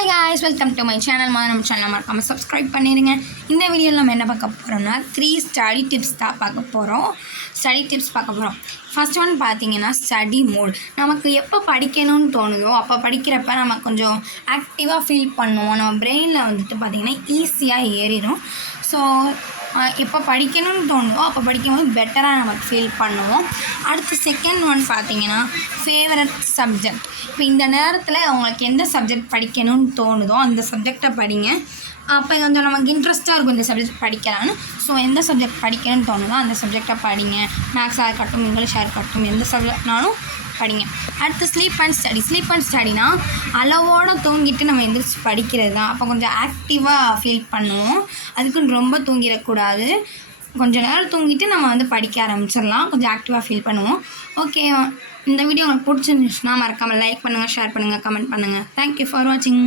Hi guys, welcome to my channel. நம்ம channel மறக்காம subscribe பண்ணிடுங்க. இந்த வீடியோவில் நம்ம என்ன பார்க்க போகிறோம்னா 3 ஸ்டடி டிப்ஸ் தான் பார்க்க போகிறோம். ஃபர்ஸ்ட் ஒன் பார்த்தீங்கன்னா ஸ்டடி மோட். நமக்கு எப்போ படிக்கணும்னு தோணுதோ அப்போ படிக்கிறப்ப நம்ம கொஞ்சம் ஆக்டிவாக ஃபீல் பண்ணுவோம். நம்ம பிரெயினில் வந்துட்டு பார்த்திங்கன்னா ஈஸியாக ஏறிடும். ஸோ எப்போ படிக்கணும்னு தோணுதோ அப்போ படிக்கும்போது பெட்டராக நமக்கு ஃபீல் பண்ணுவோம். அடுத்து செகண்ட் ஒன் பார்த்தீங்கன்னா ஃபேவரட் சப்ஜெக்ட். இப்போ இந்த நேரத்தில் உங்களுக்கு எந்த சப்ஜெக்ட் படிக்கணும்னு தோணுதோ அந்த சப்ஜெக்டை படிங்க. அப்போ கொஞ்சம் நமக்கு இன்ட்ரெஸ்ட்டாக இருக்கும் இந்த சப்ஜெக்ட் படிக்கலான்னு. ஸோ எந்த சப்ஜெக்ட் படிக்கணும்னு தோணுதோ அந்த சப்ஜெக்டை படிங்க. மேக்ஸாக இருக்கட்டும், இங்கிலீஷாக இருக்கட்டும், எந்த சப்ஜெக்ட்னாலும் படிங்க. அடுத்து ஸ்லீப் அண்ட் ஸ்டடினா அளவோடு தூங்கிட்டு நம்ம எந்திரிச்சு படிக்கிறது தான். அப்போ கொஞ்சம் ஆக்டிவாக ஃபீல் பண்ணுவோம். அதுக்குன்னு ரொம்ப தூங்கிடக்கூடாது. கொஞ்சம் நேரம் தூங்கிட்டு நம்ம படிக்க ஆரம்பிச்சிடலாம். கொஞ்சம் ஆக்டிவாக ஃபீல் பண்ணுவோம். ஓகே, இந்த வீடியோ உங்களுக்கு பிடிச்சிருந்துச்சுன்னா மறக்காமல் லைக் பண்ணுங்கள், ஷேர் பண்ணுங்கள், கமெண்ட் பண்ணுங்கள். தேங்க்யூ ஃபார் வாட்சிங்.